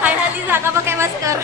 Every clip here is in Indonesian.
Hai Haliza, kau pakai masker.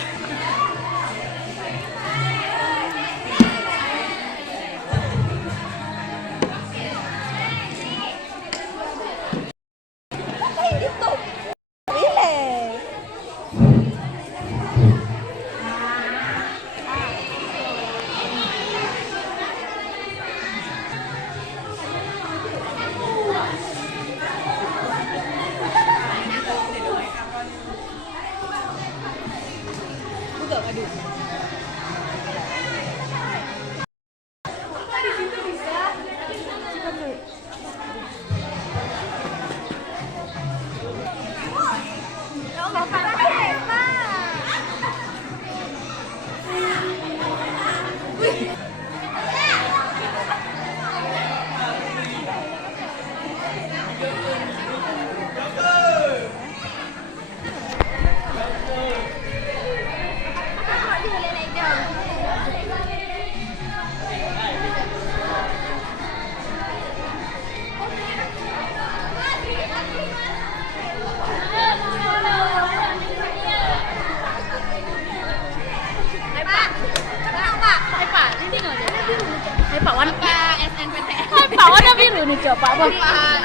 Pak warna biru nih coba Pak.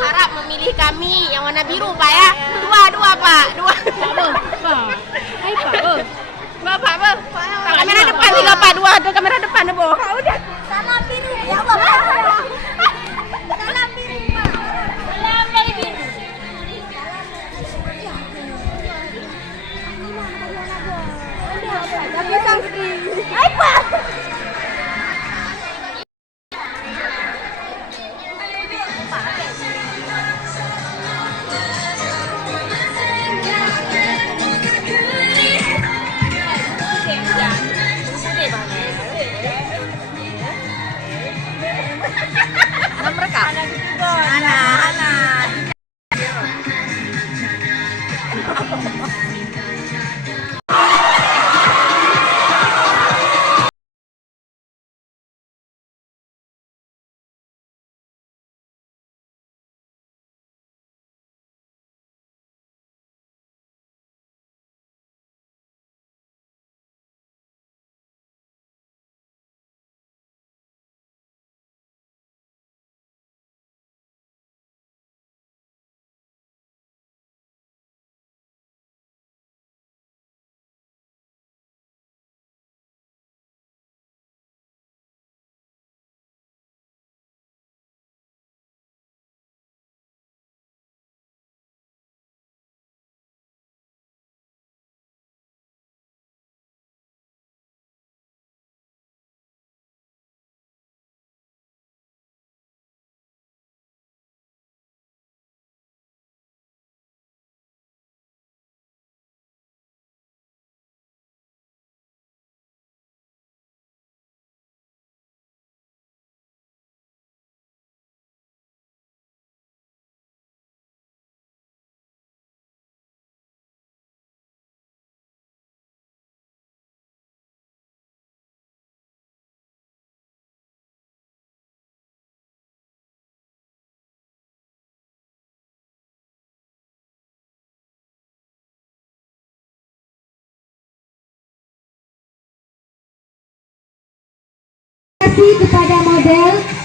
Harap memilih kami yang warna biru Pak ya. Dua Pak, dua. Hai Pak. Pak. Kamera depan juga Pak, dua. Tuh kamera depan Bu. Udah. Salam biru ya Allah. Salam biru Pak. Salam dari biru. Tapi sangkri. Hai Pak. Terima kasih kepada model